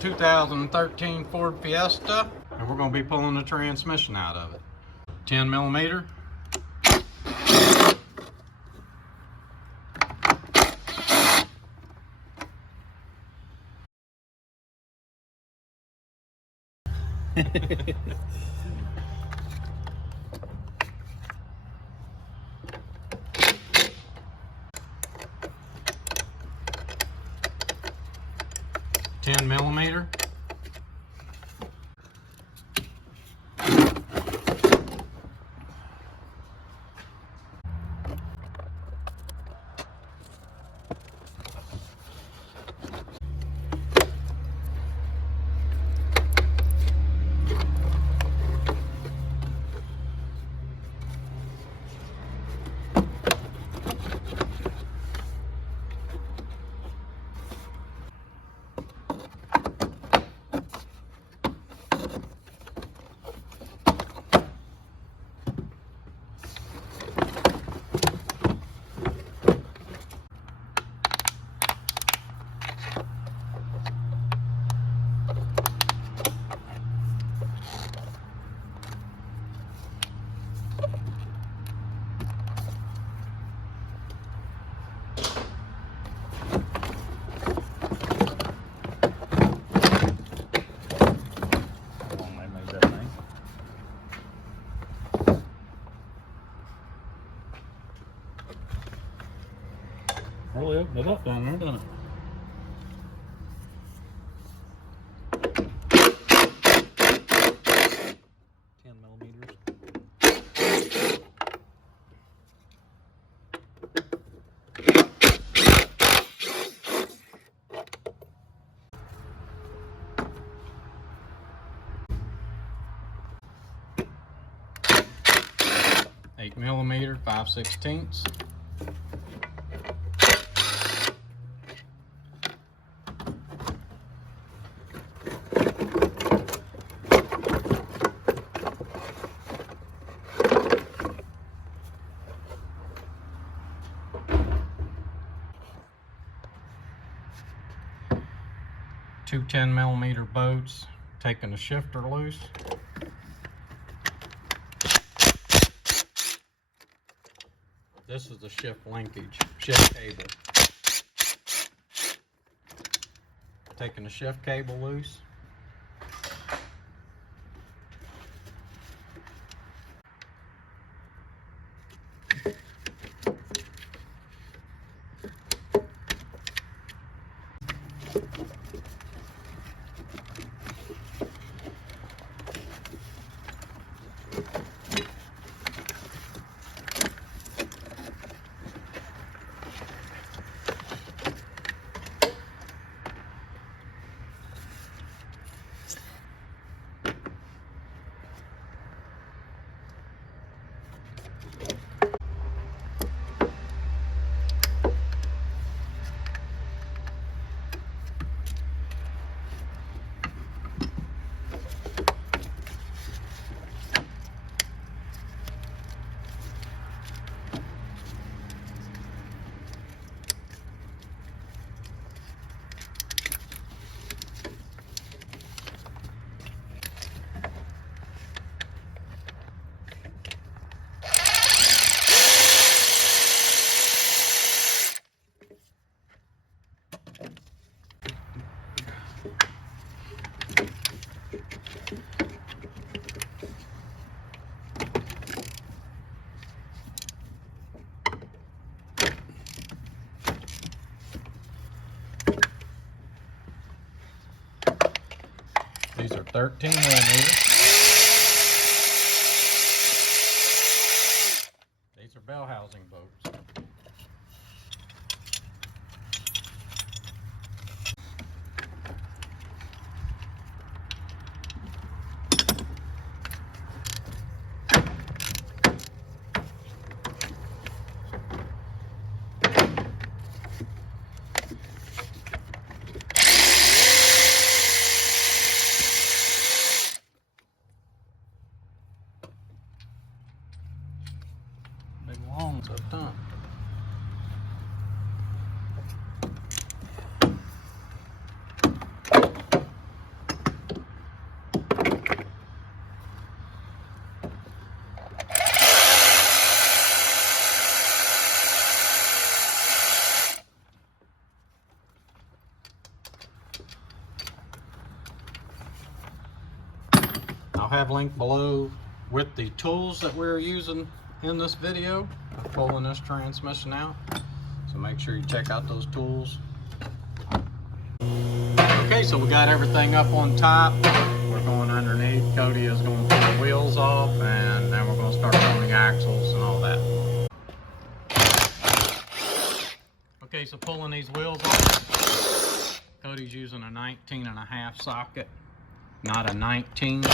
2013 Ford Fiesta, and we're going to be pulling the transmission out of it. 10 millimeter. Ten millimeter. Really opened it up down there, didn't it? Eight millimeter, 5/16. Two 10 millimeter bolts, taking the shifter loose. This is the shift linkage, shift cable. Taking the shift cable loose. These are 13 millimeter. These are bell housing bolts. Big long up top. I'll have a link below with the tools that we're using in this video for pulling this transmission out. So make sure you check out those tools. Okay, so we got everything up on top. We're going underneath. Cody is going to pull the wheels off, and then we're going to start pulling the axles and all that. Okay, so pulling these wheels off, Cody's using a 19.5 socket, not a 19.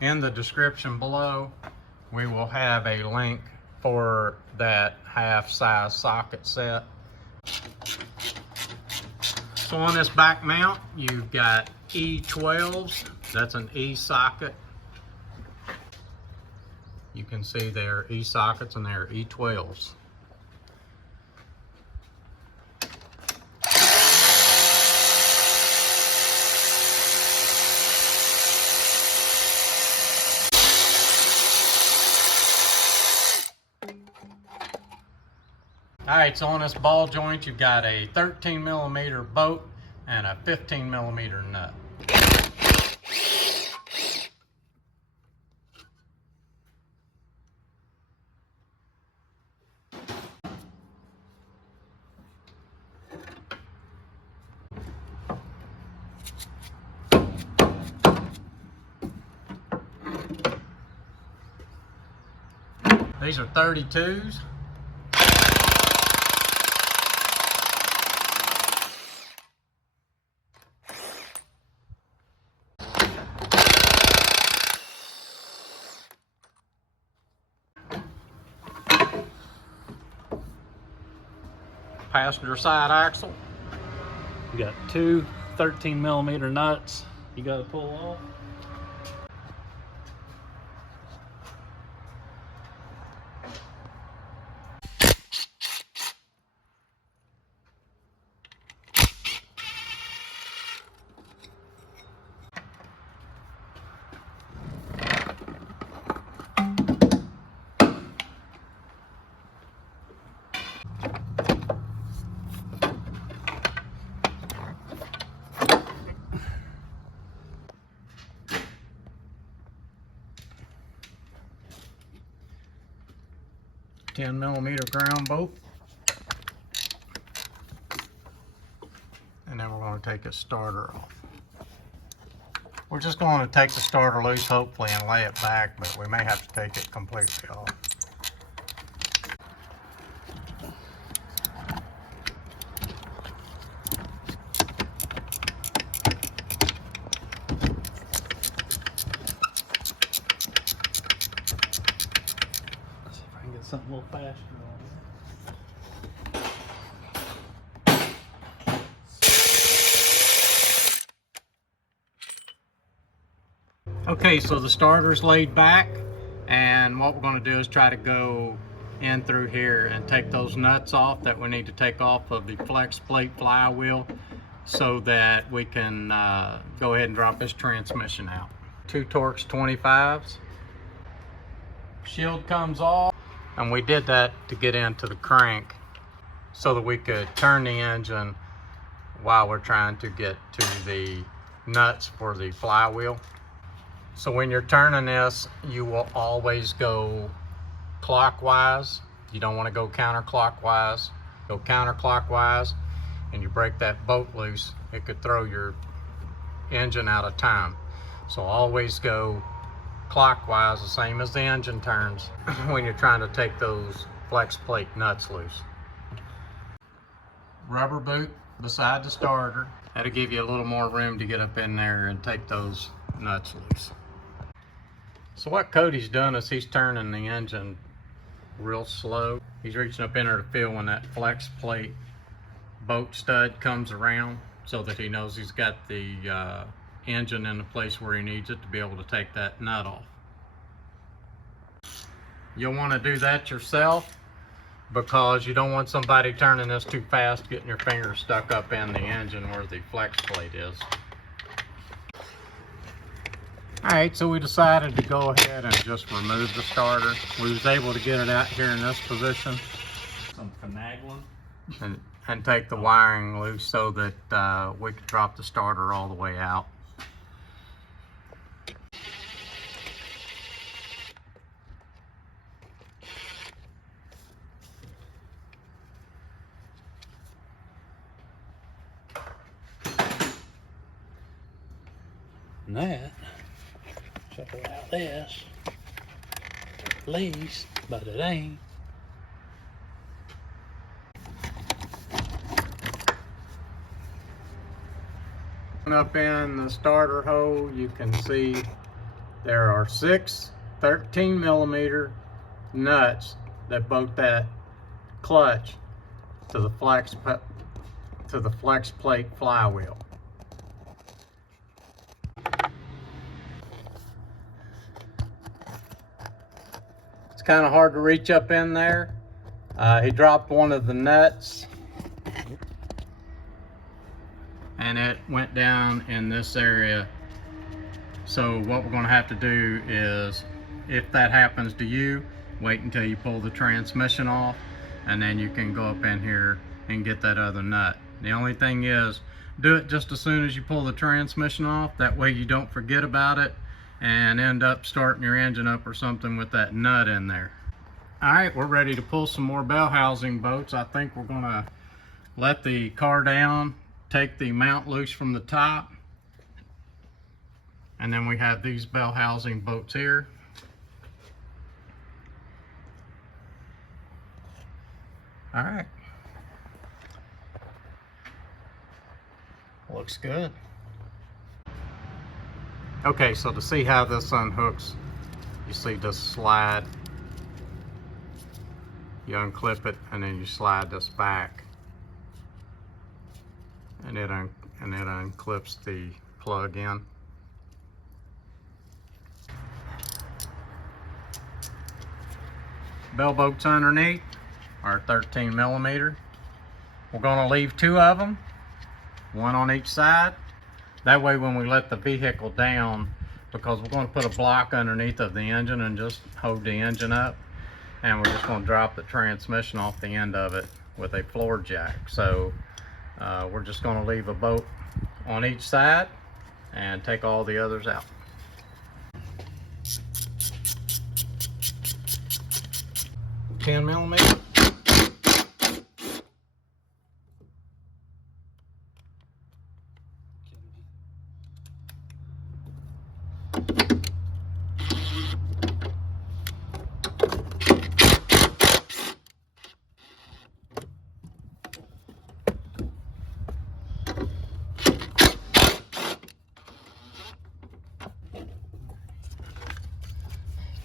In the description below, we will have a link for that half-size socket set. So on this back mount, you've got E12s. That's an E socket. You can see they're E sockets and they're E12s. Alright, so on this ball joint, you've got a 13mm bolt and a 15mm nut. These are 32s. Passenger side axle. You got two 13mm nuts you got to pull off. $10mm ground bolt, and then we're going to take its starter off. We're just going to take the starter loose hopefully and lay it back, but we may have to take it completely off. Something a little faster on it. Okay, so the starter's laid back, and what we're going to do is try to go in through here and take those nuts off that we need to take off of the flex plate flywheel so that we can go ahead and drop this transmission out. 2 Torx 25s. Shield comes off. And we did that to get into the crank so that we could turn the engine while we're trying to get to the nuts for the flywheel. So when you're turning this, you will always go clockwise. You don't want to go counterclockwise. Go counterclockwise, and you break that bolt loose, it could throw your engine out of time. So always go clockwise, the same as the engine turns when you're trying to take those flex plate nuts loose. Rubber boot beside the starter. That'll give you a little more room to get up in there and take those nuts loose. So what Cody's done is he's turning the engine real slow. He's reaching up in there to feel when that flex plate bolt stud comes around so that he knows he's got the engine in the place where he needs it to be able to take that nut off. You'll want to do that yourself because you don't want somebody turning this too fast, getting your finger stuck up in the engine where the flex plate is. All right, so we decided to go ahead and just remove the starter. We was able to get it out here in this position. Some finagling. And take the wiring loose so that we could drop the starter all the way out. And that should allow this to release, but it ain't. Up in the starter hole, you can see there are 6 13mm nuts that bolt that clutch to the flex plate flywheel. It's kind of hard to reach up in there. He dropped one of the nuts and it went down in this area. So what we're going to have to do is, if that happens to you, wait until you pull the transmission off, and then you can go up in here and get that other nut. The only thing is, do it just as soon as you pull the transmission off. That way you don't forget about it and end up starting your engine up or something with that nut in there. All right, we're ready to pull some more bell housing bolts. I think we're going to let the car down, take the mount loose from the top, and then we have these bell housing bolts here. All right, looks good. Okay, so to see how this unhooks, you see this slide, you unclip it and then you slide this back, and it unclips the plug in. Bell bolts underneath are 13mm. We're going to leave 2 of them, 1 on each side. That way when we let the vehicle down, because we're going to put a block underneath of the engine and just hold the engine up, and we're just going to drop the transmission off the end of it with a floor jack. So we're just going to leave a bolt on each side and take all the others out. $10mm.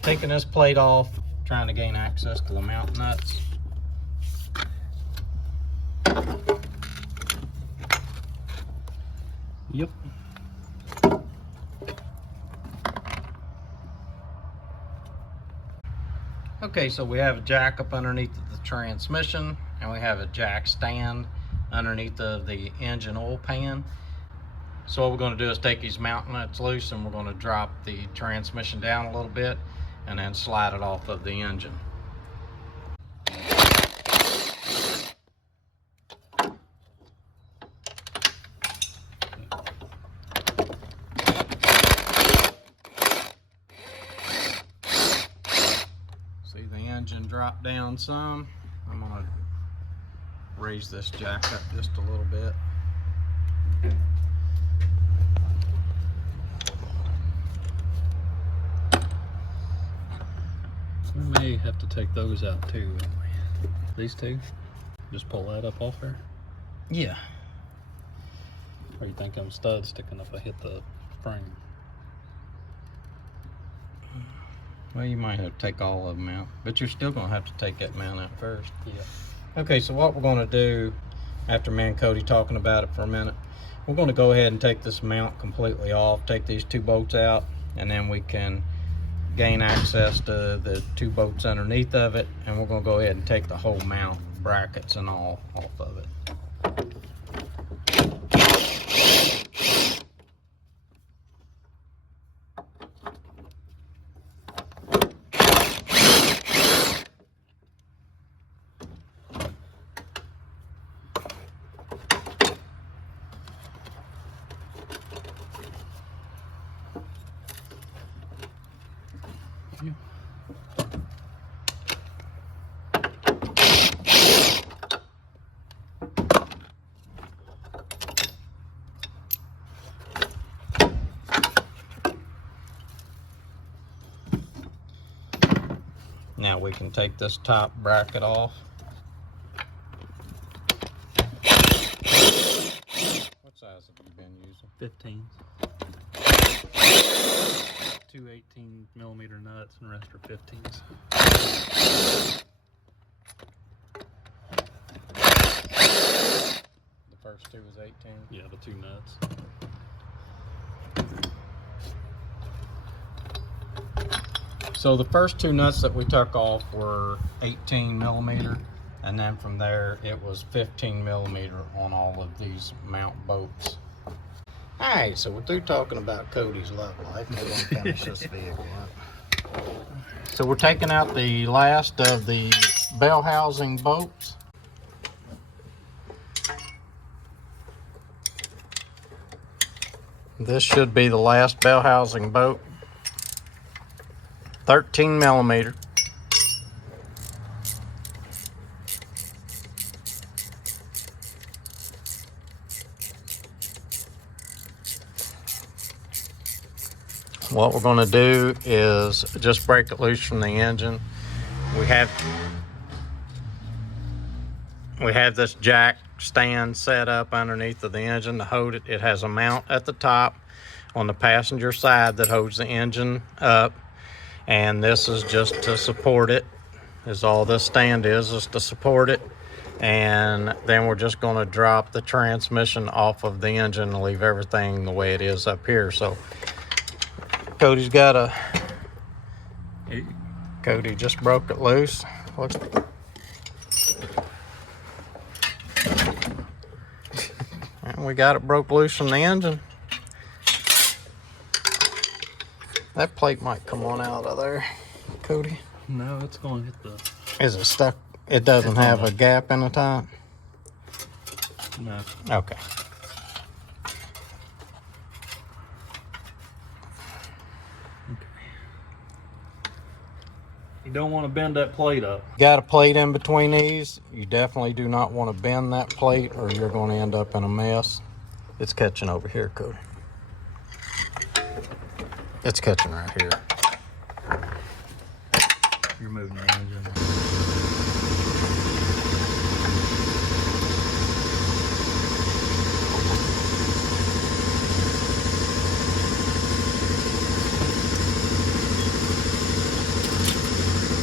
Taking this plate off, trying to gain access to the mount nuts. Yep. Okay, so we have a jack up underneath the transmission, and we have a jack stand underneath of the engine oil pan. So what we're going to do is take these mount nuts loose, and we're going to drop the transmission down a little bit and then slide it off of the engine. See the engine drop down some. I'm going to raise this jack up just a little bit. We may have to take those out too, won't we? These two? Just pull that up off there? Yeah. Or you think them studs sticking up I hit the frame? Well, you might have to take all of them out, but you're still going to have to take that mount out first. Yeah. Okay, so what we're going to do, after me and Cody talking about it for a minute, we're going to go ahead and take this mount completely off, take these 2 bolts out, and then we can gain access to the 2 bolts underneath of it, and we're going to go ahead and take the whole mount, brackets and all, off of it. you. Now we can take this top bracket off. What size have you been using? 15s. 2 18mm nuts and the rest are 15s. The first two was 18? Yeah, the 2 nuts. So the first 2 nuts that we took off were 18mm, and then from there it was 15mm on all of these mount bolts. Alright, so we're through talking about Cody's love life. We're going to finish this vehicle up. So we're taking out the last of the bell housing bolts. This should be the last bell housing bolt. 13mm. What we're going to do is just break it loose from the engine. We have this jack stand set up underneath of the engine to hold it. It has a mount at the top on the passenger side that holds the engine up, and this is just to support it. Is all this stand is to support it. And then we're just going to drop the transmission off of the engine and leave everything the way it is up here. So Cody's got a, Cody just broke it loose. And we got it broke loose from the engine. That plate might come on out of there, Cody. No, it's going to hit the... Is it stuck? It doesn't have a gap in the top? No. Okay. You don't want to bend that plate up. Got a plate in between these. You definitely do not want to bend that plate or you're going to end up in a mess. It's catching over here, Cody. It's catching right here. You're moving the engine.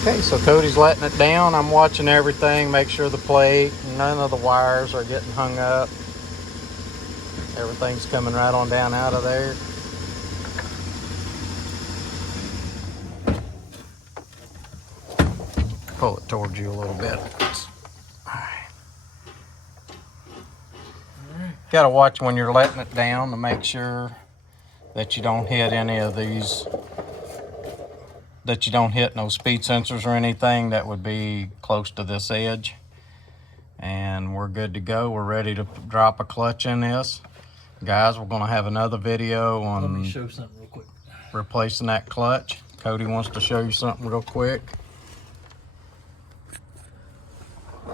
Okay, so Cody's letting it down. I'm watching everything, make sure the plate, none of the wires are getting hung up. Everything's coming right on down out of there. Pull it towards you a little bit. Alright. Gotta watch when you're letting it down to make sure that you don't hit any of these, that you don't hit no speed sensors or anything that would be close to this edge. And we're good to go. We're ready to drop a clutch in this. Guys, we're gonna have another video Let on me show something real quick. replacing that clutch. Cody wants to show you something real quick.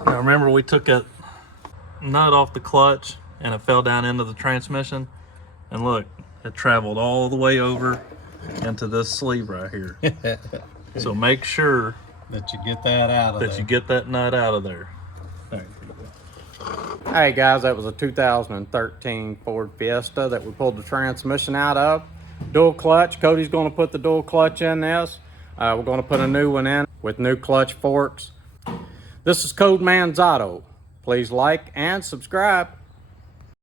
Now remember, we took that nut off the clutch and it fell down into the transmission. And look, it traveled all the way over into this sleeve right here. So make sure That you get that out of that there. you get that nut out of there. There you go. Hey guys, that was a 2013 Ford Fiesta that we pulled the transmission out of. Dual clutch. Cody's going to put the dual clutch in this. We're going to put a new one in with new clutch forks. This is Code Man's Auto. Please like and subscribe.